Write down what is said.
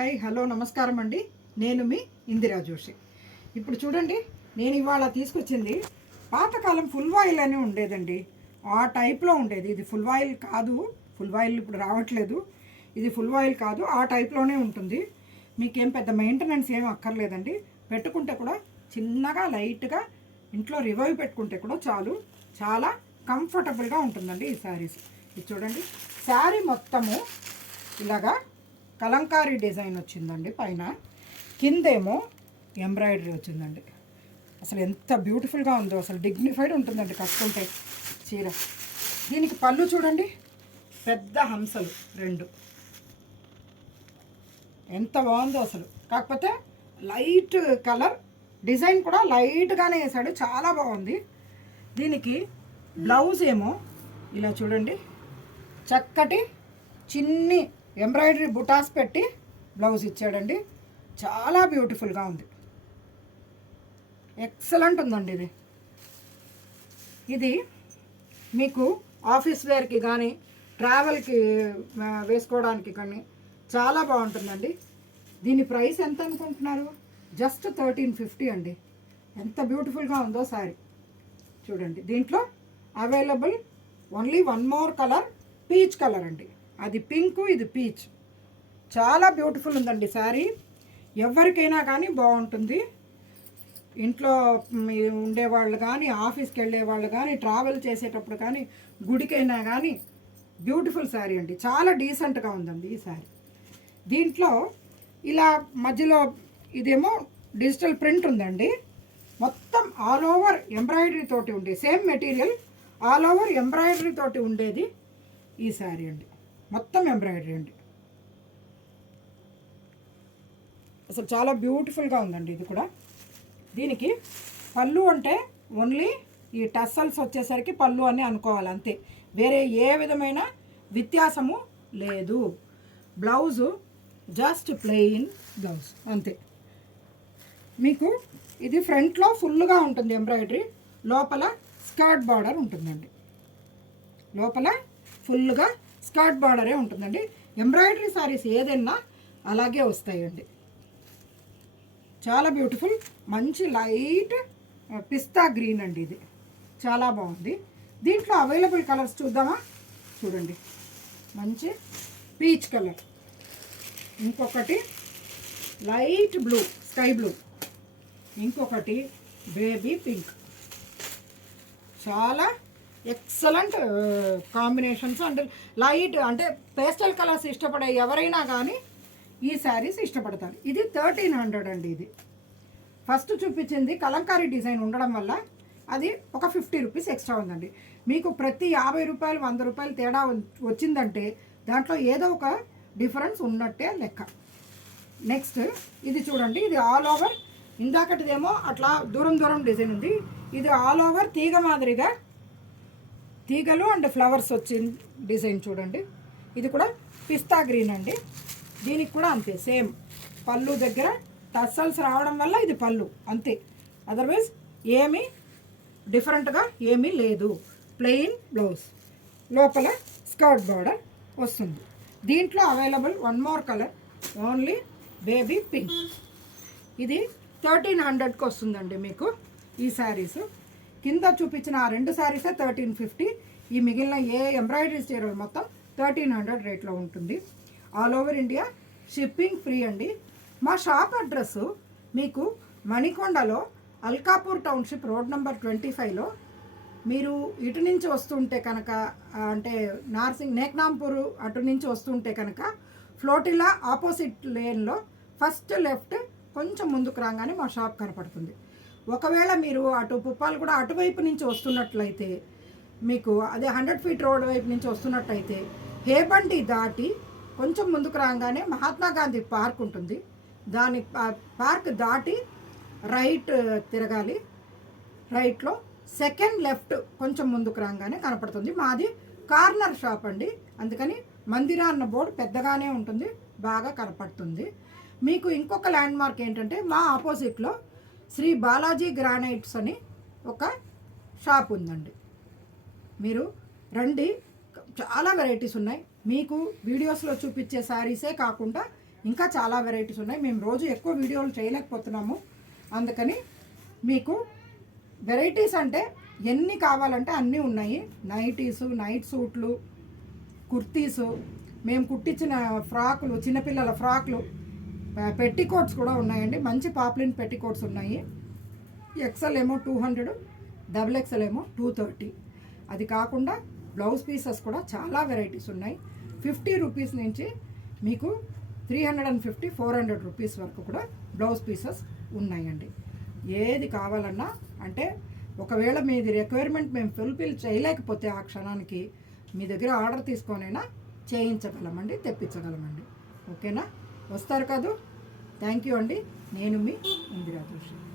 Hi hello నమస్కారం అండి. నేను మీ ఇందిరా జోషి. ఇప్పుడు చూడండి, నేను ఇవాళ తీసుకొచ్చింది పాతకాలం ఫుల్ ఆయిల్ అని ఉండేదండి. ఆ టైప్లో ఉండేది. ఇది ఫుల్ ఆయిల్ కాదు, ఫుల్ ఆయిల్ ఇప్పుడు రావట్లేదు. ఇది ఫుల్ ఆయిల్ కాదు, ఆ టైప్లోనే ఉంటుంది. మీకేం పెద్ద మెయింటెనెన్స్ ఏం అక్కర్లేదండి. పెట్టుకుంటే కూడా చిన్నగా లైట్గా ఇంట్లో రివైవ్ పెట్టుకుంటే కూడా చాలు, చాలా కంఫర్టబుల్గా ఉంటుందండి ఈ శారీస్. ఇది చూడండి, శారీ మొత్తము ఇలాగా కలంకారీ డిజైన్ వచ్చిందండి. పైన కిందేమో ఎంబ్రాయిడరీ వచ్చిందండి. అసలు ఎంత బ్యూటిఫుల్గా ఉందో, అసలు డిగ్నిఫైడ్ ఉంటుందండి కట్టుకుంటే చీర. దీనికి పళ్ళు చూడండి, పెద్ద హంసలు రెండు, ఎంత బాగుందో అసలు. కాకపోతే లైట్ కలర్ డిజైన్ కూడా లైట్గానే వేసాడు, చాలా బాగుంది. దీనికి బ్లౌజ్ ఏమో ఇలా చూడండి, చక్కటి చిన్ని ఎంబ్రాయిడరీ బుటాస్ పెట్టి బ్లౌజ్ ఇచ్చాడండి. చాలా బ్యూటిఫుల్గా ఉంది, ఎక్సలెంట్ ఉందండి ఇది. ఇది మీకు ఆఫీస్ వేర్కి కానీ ట్రావెల్కి వేసుకోవడానికి కానీ చాలా బాగుంటుందండి. దీని ప్రైస్ ఎంత అనుకుంటున్నారు? జస్ట్ 1350 అండి. ఎంత బ్యూటిఫుల్గా ఉందో శారీ చూడండి. దీంట్లో available only one more colour, peach colour అండి. అది పింక్, ఇది పీచ్. చాలా బ్యూటిఫుల్ ఉందండి శారీ. ఎవరికైనా కానీ బాగుంటుంది. ఇంట్లో ఉండేవాళ్ళు కానీ, ఆఫీస్కి వెళ్ళే వాళ్ళు కానీ, ట్రావెల్ చేసేటప్పుడు కానీ, గుడికైనా కానీ బ్యూటిఫుల్ శారీ అండి. చాలా డీసెంట్గా ఉందండి ఈ శారీ. దీంట్లో ఇలా మధ్యలో ఇదేమో డిజిటల్ ప్రింట్ ఉందండి. మొత్తం ఆల్ ఓవర్ ఎంబ్రాయిడరీ తోటి ఉండే, same material all over embroidery తోటి ఉండేది ఈ శారీ అండి. మొత్తం ఎంబ్రాయిడరీ అండి. అసలు చాలా బ్యూటిఫుల్గా ఉందండి ఇది కూడా. దీనికి పళ్ళు అంటే ఓన్లీ ఈ టస్సల్స్ వచ్చేసరికి పళ్ళు అని అనుకోవాలి అంతే, వేరే ఏ విధమైన వ్యత్యాసము లేదు. బ్లౌజు జస్ట్ ప్లెయిన్ బ్లౌజ్ అంతే. మీకు ఇది ఫ్రంట్లో ఫుల్గా ఉంటుంది ఎంబ్రాయిడరీ, లోపల స్కర్ట్ బార్డర్ ఉంటుందండి. లోపల ఫుల్గా స్కర్ట్ బార్డరే ఉంటుందండి. ఎంబ్రాయిడరీ శారీస్ ఏదైనా అలాగే వస్తాయండి. చాలా బ్యూటిఫుల్, మంచి లైట్ పిస్తా గ్రీన్ అండి ఇది. చాలా బాగుంది. దీంట్లో అవైలబుల్ కలర్స్ చూద్దామా? చూడండి, మంచి పీచ్ కలర్, ఇంకొకటి లైట్ బ్లూ, స్కై బ్లూ, ఇంకొకటి బేబీ పింక్. చాలా ఎక్సలెంట్ కాంబినేషన్స్. అంటే లైట్ అంటే పేస్టల్ కలర్స్ ఇష్టపడే ఎవరైనా కానీ ఈ శారీస్ ఇష్టపడతారు. ఇది 1300 అండి. ఇది ఫస్ట్ చూపించింది కలంకారీ డిజైన్ ఉండడం వల్ల అది ఒక 50 రూపీస్ ఎక్స్ట్రా ఉందండి. మీకు ప్రతి 50 రూపాయలు 100 రూపాయలు తేడా వచ్చిందంటే దాంట్లో ఏదో ఒక డిఫరెన్స్ ఉన్నట్టే లెక్క. నెక్స్ట్ ఇది చూడండి, ఇది ఆల్ ఓవర్, ఇందాకటిదేమో అట్లా దూరం దూరం డిజైన్ ఉంది. ఇది ఆల్ ఓవర్ తీగ మాదిరిగా తీగలు అండ్ ఫ్లవర్స్ వచ్చిన డిజైన్ చూడండి. ఇది కూడా పిస్తా గ్రీన్ అండి. దీనికి కూడా అంతే, సేమ్ పళ్ళు దగ్గర టస్సల్స్ రావడం వల్ల ఇది పళ్ళు అంతే, అదర్వైజ్ ఏమీ డిఫరెంట్గా ఏమీ లేదు. ప్లెయిన్ బ్లౌజ్, లోపల స్కర్ట్ బార్డర్ వస్తుంది. దీంట్లో available one more colour, only baby pink. ఇది 1300కి వస్తుందండి మీకు ఈ శారీస్. కింద చూపించిన ఆ రెండు శారీసే 1350. ఈ మిగిలిన ఏ ఎంబ్రాయిడరీ చీరలు మొత్తం 1300 రేట్లో ఉంటుంది. All over India shipping free అండి. మా షాప్ అడ్రస్ మీకు మణికొండలో అల్కాపూర్ టౌన్షిప్ రోడ్ నెంబర్ 25లో. మీరు ఇటు నుంచి వస్తుంటే కనుక, అంటే నేక్నాంపూర్ అటు నుంచి వస్తుంటే కనుక ఫ్లోటిలా ఆపోజిట్ లేన్లో ఫస్ట్ లెఫ్ట్ కొంచెం ముందుకు రాగానే మా షాప్ కనపడుతుంది. ఒకవేళ మీరు అటు పుప్పాలు కూడా అటువైపు నుంచి వస్తున్నట్లయితే, మీకు అదే 100 ఫీట్ రోడ్ వైపు నుంచి వస్తున్నట్టయితే హేబండి దాటి కొంచెం ముందుకు రాగానే మహాత్మా గాంధీ పార్క్ ఉంటుంది. దాని పార్క్ దాటి రైట్ తిరగాలి. రైట్లో సెకండ్ లెఫ్ట్ కొంచెం ముందుకు రాగానే కనపడుతుంది. మాది కార్నర్ షాప్ అండి, అందుకని మందిరా అన్న బోర్డు పెద్దగానే ఉంటుంది, బాగా కనపడుతుంది. మీకు ఇంకొక ల్యాండ్ మార్క్ ఏంటంటే, మా ఆపోజిట్లో శ్రీ బాలాజీ గ్రానైట్స్ అని ఒక షాప్ ఉందండి. మీరు రండి, చాలా వెరైటీస్ ఉన్నాయి. మీకు వీడియోస్లో చూపించే శారీసే కాకుండా ఇంకా చాలా వెరైటీస్ ఉన్నాయి. మేము రోజు ఎక్కువ వీడియోలు చేయలేకపోతున్నాము, అందుకని మీకు వెరైటీస్ అంటే ఎన్ని కావాలంటే అన్నీ ఉన్నాయి. నైటీసు, నైట్ సూట్లు, కుర్తీసు, మేము కుట్టించిన ఫ్రాకులు, చిన్నపిల్లల ఫ్రాకులు, పెట్టికోట్స్ కూడా ఉన్నాయండి. మంచి పాపులర్ పెట్టికోట్స్ ఉన్నాయి. ఎక్సెల్ ఏమో 200, XXL ఏమో 230. అది కాకుండా బ్లౌజ్ పీసెస్ కూడా చాలా వెరైటీస్ ఉన్నాయి. 50 రూపీస్ నుంచి మీకు 350, 400 రూపీస్ వరకు కూడా బ్లౌజ్ పీసెస్ ఉన్నాయండి. ఏది కావాలన్నా అంటే ఒకవేళ మీది రిక్వైర్మెంట్ మేము ఫుల్ఫిల్ చేయలేకపోతే ఆ క్షణానికి మీ దగ్గర ఆర్డర్ తీసుకొనైనా చేయించగలమండి, తెప్పించగలమండి. ఓకేనా? వస్తారు కాదు? థ్యాంక్ యూ అండి. నేను మీ ఇందిరా జోషి.